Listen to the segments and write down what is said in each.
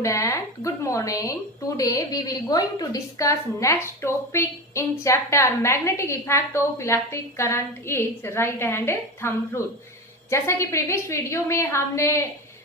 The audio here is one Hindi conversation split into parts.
student, good morning. Today we will going to discuss next topic in chapter magnetic effect of electric current is right hand thumb rule. जैसा कि प्रीवियस वीडियो में हमने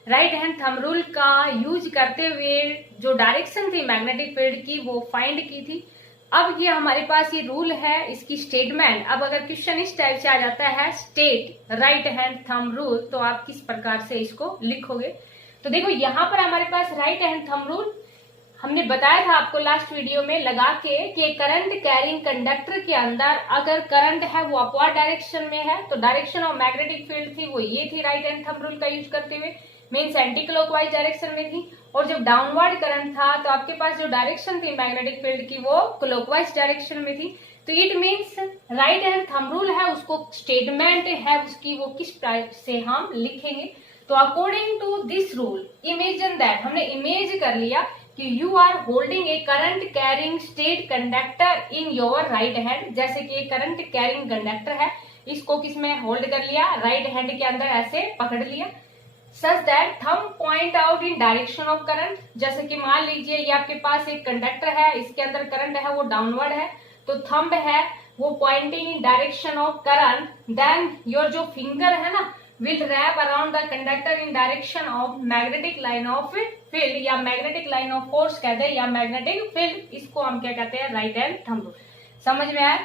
राइट हैंड थंब रूल का यूज करते हुए जो डायरेक्शन थी मैग्नेटिक फील्ड की वो फाइंड की थी। अब ये हमारे पास ये रूल है, इसकी स्टेटमेंट। अब अगर क्वेश्चन इस टाइप से आ जाता है state right hand thumb rule, तो आप किस प्रकार से इसको लिखोगे। तो देखो यहाँ पर हमारे पास राइट हैंड थंब रूल हमने बताया था आपको लास्ट वीडियो में लगा के कि करंट कैरिंग कंडक्टर के अंदर अगर करंट है वो अपवर्ड डायरेक्शन में है तो डायरेक्शन ऑफ मैग्नेटिक फील्ड थी वो ये थी राइट हैंड थंब रूल का यूज करते हुए, मीन्स एंटी क्लॉकवाइज डायरेक्शन में थी। और जब डाउनवर्ड करंट था तो आपके पास जो डायरेक्शन थी मैग्नेटिक फील्ड की वो क्लॉकवाइज डायरेक्शन में थी। तो it means right hand thumb rule है, उसको स्टेटमेंट है उसकी, वो किस टाइप से हम लिखेंगे। तो according to this rule imagine that, हमने इमेज कर लिया कि you are holding a current carrying straight conductor in your right hand. जैसे कि करंट कैरिंग कंडक्टर है, इसको किसमें होल्ड कर लिया, राइट हैंड के अंदर ऐसे पकड़ लिया। Such that thumb point out in direction of current. जैसे कि मान लीजिए ये आपके पास एक कंडक्टर है, इसके अंदर करंट है वो डाउनवर्ड है, तो थंब है वो pointing in direction of current. Then your जो फिंगर है ना will wrap around the conductor in direction of magnetic line of field या magnetic line of force कहते हैं या magnetic field, इसको हम क्या कहते हैं, राइट हैंड थंब रूल। समझ में आया।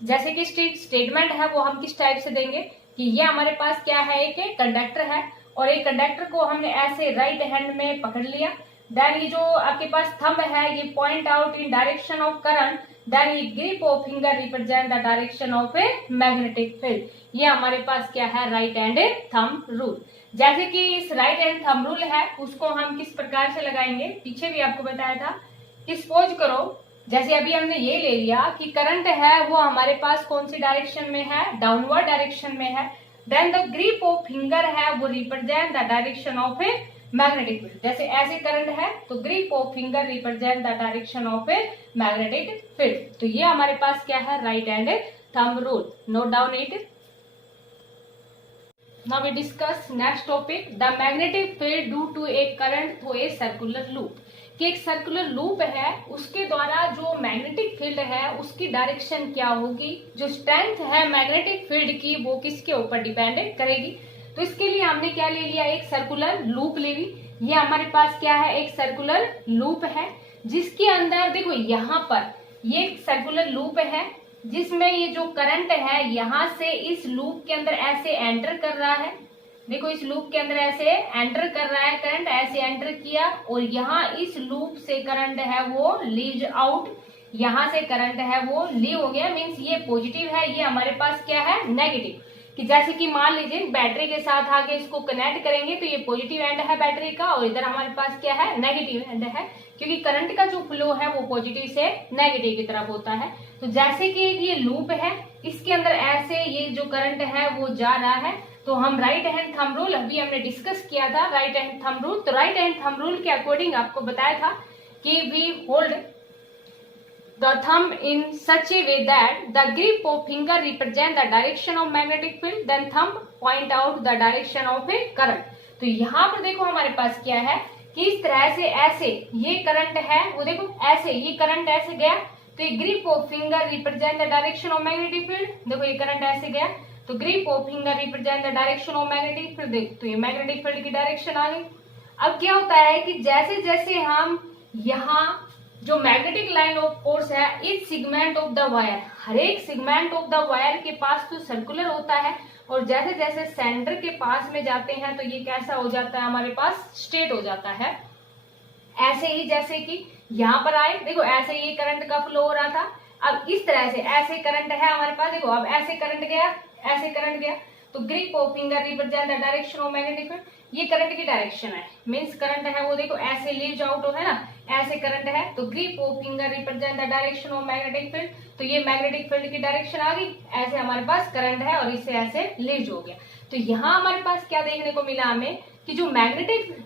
जैसे कि स्टेटमेंट है वो हम किस टाइप से देंगे कि ये हमारे पास क्या है, एक कंडक्टर है और एक कंडक्टर को हमने ऐसे राइट हैंड में पकड़ लिया। देन ये जो आपके पास थंब है ये point out in direction of current, then ये grip of finger represent the direction of a magnetic field. ये हमारे पास क्या है, राइट हैंड थंब रूल। जैसे कि इस राइट हैंड थंब रूल है उसको हम किस प्रकार से लगाएंगे, पीछे भी आपको बताया था कि सपोज करो जैसे अभी हमने ये ले लिया कि करंट है वो हमारे पास कौन सी डायरेक्शन में है, डाउनवर्ड डायरेक्शन में है। Then the grip of finger है वो represent the direction of a magnetic field. जैसे ऐसे करंट है तो grip of finger represent the direction of a magnetic field. तो ये हमारे पास क्या है, right hand thumb rule. Note down it. Now we discuss next topic, the magnetic field due to a current through a circular loop। कि एक सर्कुलर लूप है उसके द्वारा जो मैग्नेटिक फील्ड है उसकी डायरेक्शन क्या होगी, जो स्ट्रेंथ है मैग्नेटिक फील्ड की वो किसके ऊपर डिपेंड करेगी। तो इसके लिए हमने क्या ले लिया, एक सर्कुलर लूप ले ली। ये हमारे पास क्या है, एक सर्कुलर लूप है जिसके अंदर देखो यहाँ पर ये एक सर्कुलर लूप है जिसमें ये जो करंट है यहाँ से इस लूप के अंदर ऐसे एंटर कर रहा है। देखो इस लूप के अंदर ऐसे एंटर कर रहा है करंट, ऐसे एंटर किया और यहाँ इस लूप से करंट है वो लीव आउट, यहाँ से करंट है वो लीव हो गया। मीन्स ये पॉजिटिव है, ये हमारे पास क्या है, नेगेटिव। कि जैसे कि मान लीजिए बैटरी के साथ आके इसको कनेक्ट करेंगे तो ये पॉजिटिव एंड है बैटरी का और इधर हमारे पास क्या है, नेगेटिव एंड है, क्योंकि करंट का जो फ्लो है वो पॉजिटिव से नेगेटिव की तरफ होता है। तो जैसे कि ये लूप है इसके अंदर ऐसे ये जो करंट है वो जा रहा है, तो हम राइट हैंड थंब रूल अभी हमने डिस्कस किया था, राइट हैंड थंब रूल। तो राइट हैंड थंब रूल के अकॉर्डिंग आपको बताया था कि we hold the thumb in such a way that the grip of finger represent the direction of magnetic field, then thumb point out the direction of a current। तो यहाँ पर देखो हमारे पास क्या है कि इस तरह से ऐसे ये करंट है वो देखो ऐसे ये करंट ऐसे गया तो ये grip of finger represent the direction of magnetic field. देखो ये करंट ऐसे गया तो grip of finger represent the direction of magnetic field, देख तो ये मैग्नेटिक फील्ड की डायरेक्शन आ गई। अब क्या होता है कि जैसे जैसे हम यहाँ जो मैग्नेटिक लाइन ऑफ फोर्स है इस सेगमेंट ऑफ द वायर, हर एक सेगमेंट ऑफ द वायर के पास तो सर्कुलर होता है और जैसे जैसे सेंटर के पास में जाते हैं तो ये कैसा हो जाता है, हमारे पास स्ट्रेट हो जाता है। ऐसे ही जैसे कि यहाँ पर आए देखो ऐसे ये करंट का फ्लो हो रहा था, अब इस तरह से ऐसे करंट है हमारे पास, देखो अब ऐसे करंट गया, ऐसे करंट गया तो grip of finger represent the direction of magnetic field. ये करंट की डायरेक्शन है, मीन्स करंट है वो देखो ऐसे लीव आउट हो है ना, ऐसे करंट है तो grip of finger represent the direction of magnetic field. तो ये मैग्नेटिक फील्ड की डायरेक्शन आ गई, ऐसे हमारे पास करंट है और इससे ऐसे लीव हो गया। तो यहाँ हमारे पास क्या देखने को मिला हमें कि जो मैग्नेटिक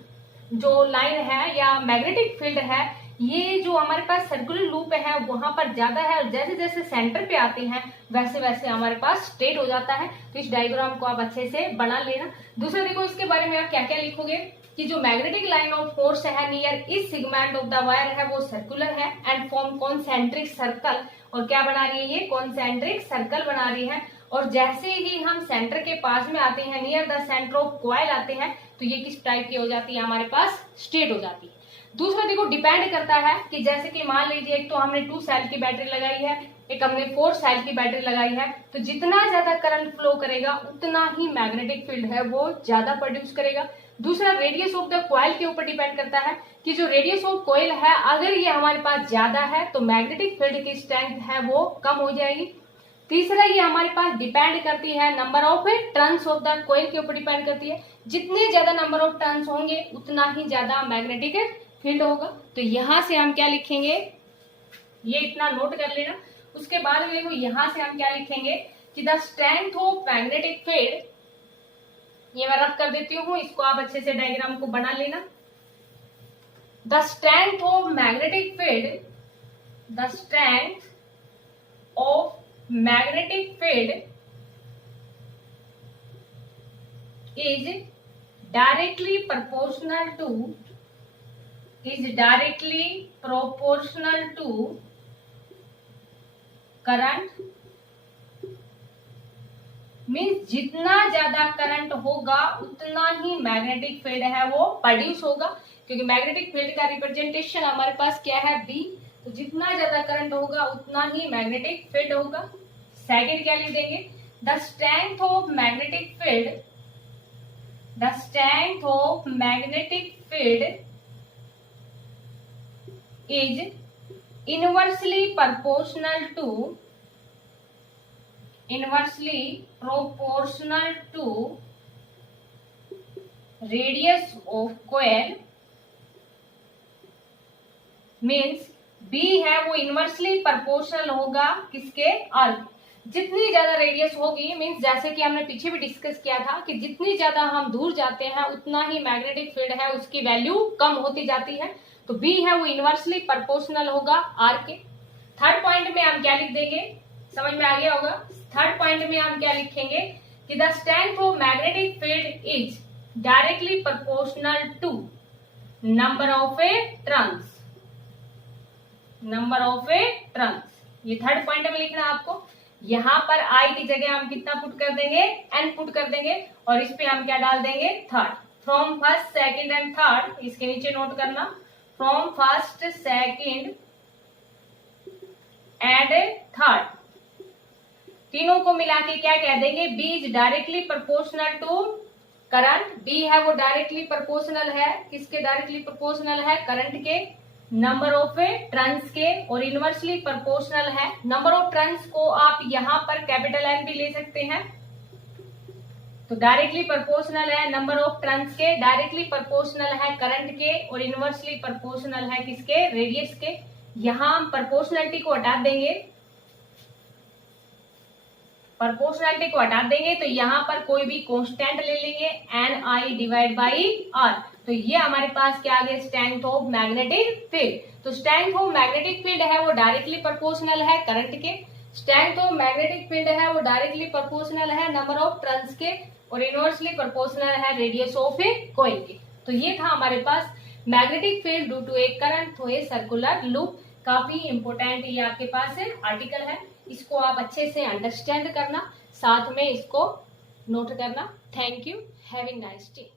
जो लाइन है या मैग्नेटिक फील्ड है ये जो हमारे पास सर्कुलर लूप है वहां पर ज्यादा है और जैसे जैसे सेंटर पे आते हैं वैसे वैसे हमारे पास स्ट्रेट हो जाता है। तो इस डायग्राम को आप अच्छे से बना लेना। दूसरा देखो इसके बारे में आप क्या क्या लिखोगे कि जो मैग्नेटिक लाइन ऑफ फोर्स है नियर इस सेगमेंट ऑफ द वायर है वो सर्कुलर है एंड फॉर्म कॉन्सेंट्रिक सर्कल, और क्या बना रही है ये कॉन्सेंट्रिक सर्कल बना रही है। और जैसे ही हम सेंटर के पास में आते हैं, near the centre of coil आते हैं, तो ये किस टाइप की हो जाती है, हमारे पास स्टेट हो जाती है। दूसरा देखो डिपेंड करता है कि जैसे कि मान लीजिए एक तो हमने 2 सेल की बैटरी लगाई है, एक हमने 4 सेल की बैटरी लगाई है, तो जितना ज्यादा करंट फ्लो करेगा उतना ही मैग्नेटिक फील्ड है वो ज्यादा प्रोड्यूस करेगा। दूसरा रेडियस ऑफ द कॉइल के ऊपर डिपेंड करता है कि जो रेडियस ऑफ कॉइल है अगर ये हमारे पास ज्यादा है तो मैग्नेटिक फील्ड की स्ट्रेंथ है वो कम हो जाएगी। तीसरा ये हमारे पास डिपेंड करती है number of turns of the coil के ऊपर डिपेंड करती है, जितने ज्यादा नंबर ऑफ टर्न्स होंगे उतना ही ज्यादा मैग्नेटिक फील्ड होगा। तो यहां से हम क्या लिखेंगे, ये इतना नोट कर लेना। उसके बाद में देखो यहां से हम क्या लिखेंगे कि the strength of magnetic field, ये मैं रख कर देती हूँ, इसको आप अच्छे से डायग्राम को बना लेना। The strength of magnetic field, the strength of magnetic field is directly proportional to current. Means जितना ज्यादा करंट होगा उतना ही मैग्नेटिक फील्ड है वो प्रोड्यूस होगा, क्योंकि मैग्नेटिक फील्ड का रिप्रेजेंटेशन हमारे पास क्या है बी, तो जितना ज्यादा करंट होगा उतना ही मैग्नेटिक फील्ड होगा। सेकंड क्या लिख देंगे, the strength of magnetic field, the strength of magnetic field is inversely proportional to radius of coil। Means B है वो इनवर्सली प्रोपोर्शनल होगा किसके, आर। जितनी ज्यादा रेडियस होगी, मीन्स जैसे कि हमने पीछे भी डिस्कस किया था कि जितनी ज्यादा हम दूर जाते हैं उतना ही मैग्नेटिक फील्ड है उसकी वैल्यू कम होती जाती है, तो B है वो इनवर्सली प्रोपोर्शनल होगा R के। थर्ड पॉइंट में हम क्या लिख देंगे, समझ में आ गया होगा। थर्ड पॉइंट में हम क्या लिखेंगे कि the strength of magnetic field is directly proportional to number of a turns, number of a turns. ये थर्ड पॉइंट में लिखना आपको। यहाँ पर I की जगह हम कितना पुट कर देंगे, N पुट कर देंगे, और इस पे हम क्या डाल देंगे, third. From first second and third, इसके नीचे नोट करना, from first second and third, तीनों को मिला के क्या कह देंगे, B is directly proportional to current. B है वो डायरेक्टली प्रोपोर्शनल है किसके, डायरेक्टली प्रोपोर्शनल है करंट के, नंबर ऑफ टर्न्स के, और इनवर्सली प्रोपोर्शनल है। नंबर ऑफ टर्न्स को आप यहाँ पर कैपिटल N भी ले सकते हैं, तो डायरेक्टली प्रोपोर्शनल है नंबर ऑफ टर्न्स के, डायरेक्टली प्रोपोर्शनल है करंट के, और इनवर्सली प्रोपोर्शनल है किसके, रेडियस के। यहाँ हम प्रोपोर्शनलिटी को हटा देंगे, प्रोपोर्शनलिटी को हटा देंगे तो यहाँ पर कोई भी कांस्टेंट ले लेंगे, NI डिवाइड बाई R, तो ये हमारे पास क्या आ गया, स्ट्रेंथ ऑफ मैग्नेटिक फील्ड। तो स्ट्रेंथ ऑफ मैग्नेटिक फील्ड है वो डायरेक्टली प्रोपोर्शनल है करंट के, स्ट्रेंथ ऑफ मैग्नेटिक फील्ड है वो डायरेक्टली प्रोपोर्शनल है नंबर ऑफ टर्न्स के, और इनवर्सली प्रोपोर्शनल है रेडियस ऑफ ए कॉइल के। तो ये था हमारे पास magnetic field due to a current through a circular loop. काफी इंपोर्टेंट ये आपके पास आर्टिकल है, इसको आप अच्छे से अंडरस्टैंड करना, साथ में इसको नोट करना। Thank you, have a nice day.